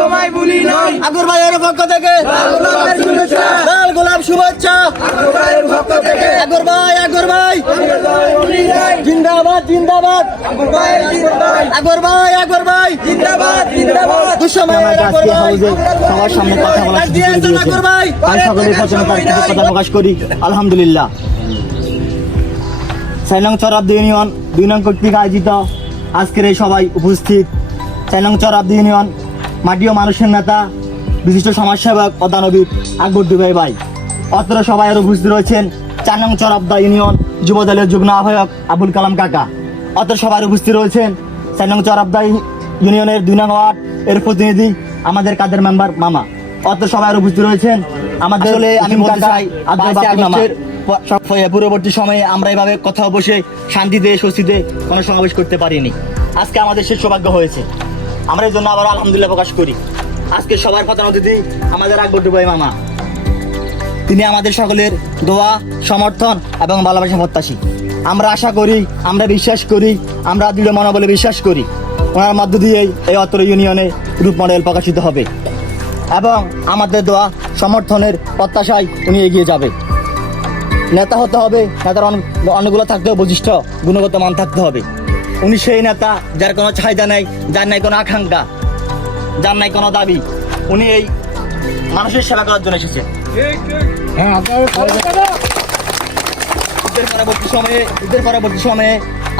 তোমায় ভুলি নাই। আগর ভাইয়ের পক্ষ থেকে লাল গোলাপ শুভেচ্ছা। আগর পক্ষ থেকে। আগর ভাই আগর ভাই জিন্দাবাদ জিন্দাবাদ। আগর ভাই আগর ভাই জিন্দাবাদ জিন্দাবাদ। দুঃসময়ের আগর ভাই সবার সামনে কথা আগর ভাই সকলের প্রকাশ করি। আলহামদুলিল্লাহ। সাইলং চরাবদি ইউনিয়ন দুই নং কর্তৃক আয়োজিত আজকের এই সবাই উপস্থিত সাইলং চরাবদি ইউনিয়ন মাটি ও মানুষের নেতা বিশিষ্ট সমাজসেবক ও দানবীর আকবর দুবাই ভাই। অত্র সবাই আরও উপস্থিত রয়েছেন চার নং চরাবদা ইউনিয়ন যুব দলের যুগ্ম আহ্বায়ক আবুল কালাম কাকা। অত্র সবাই উপস্থিত রয়েছেন চার নং চরাবদা ইউনিয়নের দুই নং ওয়ার্ড এর প্রতিনিধি আমাদের কাদের মেম্বার মামা। অত্র সবাই আরও উপস্থিত রয়েছেন আমাদের আমি বলতে চাই মামা। পূর্ববর্তী সময়ে আমরা এভাবে কথা বসে শান্তিতে স্বস্তিতে কোনো সমাবেশ করতে পারিনি। আজকে আমাদের সে সৌভাগ্য হয়েছে। আমরা এই জন্য আবার আলহামদুলিল্লাহ প্রকাশ করি। আজকে সবার প্রধান অতিথি আমাদের আকবর দুবাই মামা। তিনি আমাদের সকলের দোয়া, সমর্থন এবং ভালোবাসা প্রত্যাশী। আমরা আশা করি, আমরা বিশ্বাস করি, আমরা দৃঢ় মনোবলে বিশ্বাস করি। ওনার মধ্য দিয়েই এই অত্র ইউনিয়নে রূপ মডেল প্রকাশিত হবে। এবং আমাদের দোয়া, সমর্থনের প্রত্যাশায় উনি এগিয়ে যাবে। নেতা হতে হবে, নেতার অনেক- অনেকগুলো থাকতে হবে, বৈশিষ্ট্য, গুণগত মান থাকতে হবে। উনি সেই নেতা যার কোনো চাহিদা নাই যার নাই কোনো আকাঙ্ক্ষা যার নাই কোনো দাবি। উনি এই মানুষের সেবা করার জন্য এসেছেন ঈদের পরবর্তী সময়ে ঈদের পরবর্তী সময়ে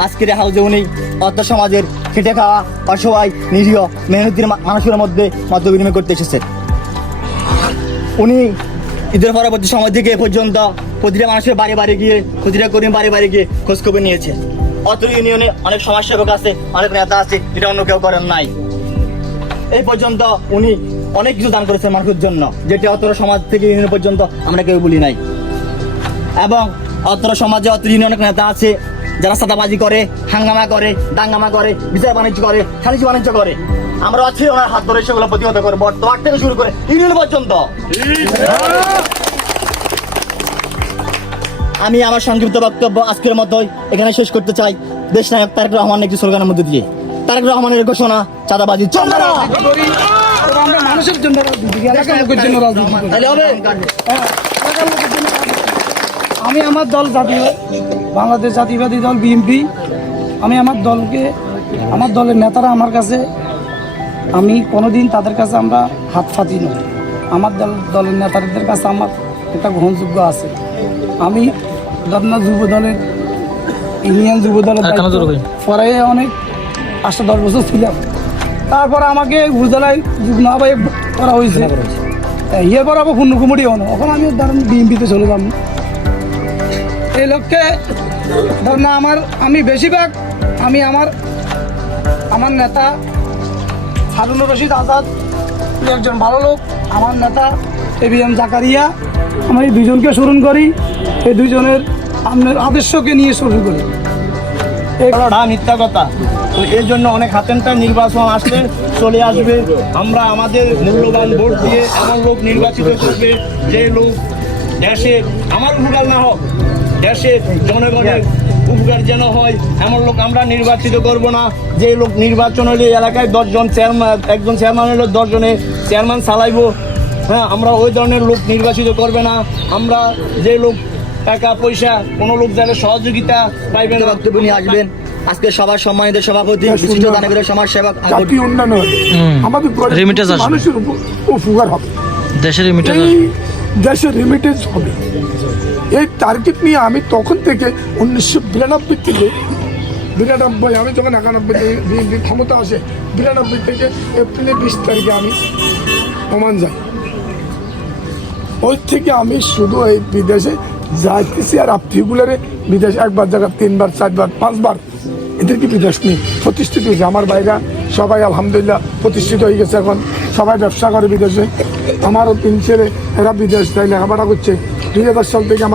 আজকের হাউজে উনি অর্থ সমাজের খেটে খাওয়া অসহায় নিরীহ মেহনতির মানুষের মধ্যে মত বিনিময় করতে এসেছেন উনি ঈদের পরবর্তী সময় থেকে এ পর্যন্ত প্রতিটা মানুষের বাড়ি বাড়ি গিয়ে প্রতিটা কর্মী বাড়ি বাড়ি গিয়ে খোঁজখবর নিয়েছে। অত্র ইউনিয়নে অনেক সমাজসেবক আছে, অনেক নেতা আছে, এটা অন্য কেউ করেন নাই। এই পর্যন্ত উনি অনেক কিছু দান করেছেন মানুষের জন্য, যেটি অত্র সমাজ থেকে ইউনিয়ন পর্যন্ত আমরা কেউ বলি নাই। এবং অত্র সমাজে অত্র ইউনিয়ন অনেক নেতা আছে, যারা সাদাবাজি করে, হাঙ্গামা করে, দাঙ্গামা করে, বিচার বাণিজ্য করে সালিসি বাণিজ্য করে। আমরা আছি ওনার হাত ধরে সেগুলো প্রতিহত করে বর্তমান থেকে শুরু করে ইউনিয়ন পর্যন্ত। আমি আমার সংক্ষিপ্ত বক্তব্য আজকের মতোই এখানে শেষ করতে চাই। দেশ নায়ক তারেক রহমান একটি স্লোগানের মধ্যে দিয়ে। তারেক রহমানের ঘোষণা চাঁদাবাজি মানুষের জন্য হ্যাঁ। আমি আমার দল জাতীয় বাংলাদেশ জাতীয়বাদী দল বিএনপি আমি আমার দলকে আমার দলের নেতারা আমার কাছে আমি কোনোদিন তাদের কাছে আমরা হাত ফাতি নই। আমার দল দলের নেতাদের কাছে আমার একটা গ্রহণযোগ্য আছে। আমি যত্ন যুব দলের ইউনিয়ন যুব দলের পরে অনেক পাঁচটা দশ বছর ছিলাম। তারপর আমাকে উপজেলায় যুগ্ম আহ্বায়ক করা হয়েছে। ইয়ে পর আবার পূর্ণ কুমড়ি হনো এখন আমি ধরেন বিএমপিতে চলে যাব। এই লক্ষ্যে ধর না আমার আমি বেশিরভাগ আমি আমার আমার নেতা হারুনুর রশিদ আজাদ একজন ভালো লোক। আমার নেতা এ বি এম জাকারিয়া, আমি দুজনকে স্মরণ করি। এই দুজনের আপনার আদর্শকে নিয়ে স্মরণ করি। বড়টা মিথ্যা কথা তো এর জন্য অনেক হাতেনটা নির্বাচন আসলে চলে আসবে। আমরা আমাদের মূল্যবান ভোট দিয়ে এমন লোক নির্বাচিত করবে যে লোক দেশে আমার উপকার না হোক। দেশের জনগণের উপকার যেন হয় এমন লোক আমরা নির্বাচিত করব না। যে লোক নির্বাচন হলে এলাকায় দশজন চেয়ারম্যান একজন চেয়ারম্যান হলে দশজনে চেয়ারম্যান চালাইবো। হ্যাঁ আমরা ওই ধরনের লোক নির্বাচিত করবে না। আমরা যে লোক টাকা পয়সা কোনো লোক যারা সহযোগিতা পাইবে না। বক্তব্য নিয়ে আসবেন। আজকে সবার সম্মানিত সভাপতি বিশিষ্ট দানবীর সমাজ সেবক জাতীয় উন্নয়ন আমাদের গরিব আসবে। মানুষের উপকার হবে। দেশের রিমিটেন্স দেশের রেমিটেন্স হবে। এই টার্গেট নিয়ে আমি তখন থেকে উনিশশো বিরানব্বই থেকে বিরানব্বই, আমি যখন একানব্বই থেকে বিএনপি ক্ষমতা আসে, বিরানব্বই থেকে এপ্রিলের বিশ তারিখে আমি ওমান যাই ওই থেকে আমি শুধু এই বিদেশে যাইতেছি আর আত্মীয়গুলোরে বিদেশ একবার জায়গা, তিনবার, চারবার, পাঁচবার এদেরকে বিদেশ নিয়ে প্রতিষ্ঠিত হয়েছে। আমার বাইরা সবাই আলহামদুলিল্লাহ প্রতিষ্ঠিত হয়ে গেছে এখন। সবাই ব্যবসা করে বিদেশে। আমারও তিন ছেলে, এরা বিদেশ তাই লেখাপড়া করছে। দুই হাজার সাল থেকে আমার